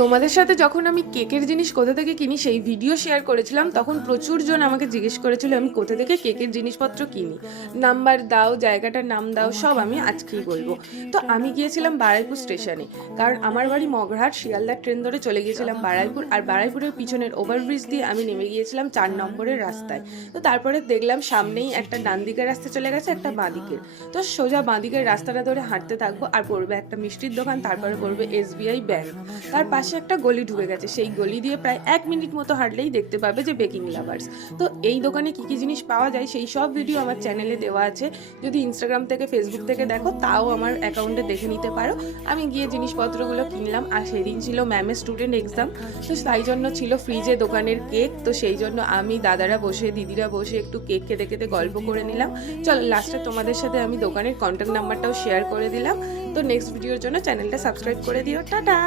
তোমাদের সাথে যখন আমি কেকের জিনিস কোথা থেকে কিনি সেই ভিডিও শেয়ার করেছিলাম, তখন প্রচুর জন আমাকে জিজ্ঞেস করেছিল আমি কোথা থেকে কেকের জিনিসপত্র কিনি, নাম্বার দাও, জায়গাটার নাম দাও, সব আমি আজকেই বলবো। তো আমি গিয়েছিলাম বারুইপুর স্টেশনে, কারণ আমার বাড়ি মগরাহাট, শিয়ালদার ট্রেন ধরে চলে গিয়েছিলাম বারুইপুর, আর বারুইপুরের পিছনের ওভারব্রিজ দিয়ে আমি নেমে গিয়েছিলাম 4 নম্বরের রাস্তায়। তো তারপরে দেখলাম সামনেই একটা ডান দিকের রাস্তা চলে গেছে, একটা বাঁ দিকের। তো সোজা বাঁ দিকের রাস্তাটা ধরে হাঁটতে থাকবো, আর পড়বে একটা মিষ্টির দোকান, তারপরে পড়বে SBI ব্যাংক, তার পাশে একটা গলি ঢুকে গেছে, সেই গলি দিয়ে প্রায় 1 মিনিট মতো হাঁটলেই দেখতে পাবে যে বেকিং লাভার্স। তো এই দোকানে কী কী জিনিস পাওয়া যায় সেই সব ভিডিও আমার চ্যানেলে দেওয়া আছে, যদি ইনস্টাগ্রাম থেকে ফেসবুক থেকে দেখো তাও আমার অ্যাকাউন্টে দেখে নিতে পারো। আমি গিয়ে জিনিসপত্রগুলো কিনলাম, আর সেদিন ছিল ম্যামের স্টুডেন্ট এক্সাম, তো তাই জন্য ছিল ফ্রিজে দোকানের কেক। তো সেই জন্য আমি, দাদারা বসে, দিদিরা বসে একটু কেক খেতে খেতে গল্প করে নিলাম। চলো লাস্টে তোমাদের সাথে আমি দোকানের কন্ট্যাক্ট নাম্বারটাও শেয়ার করে দিলাম। তো নেক্সট ভিডিওর জন্য চ্যানেলটা সাবস্ক্রাইব করে দিও। টাটা।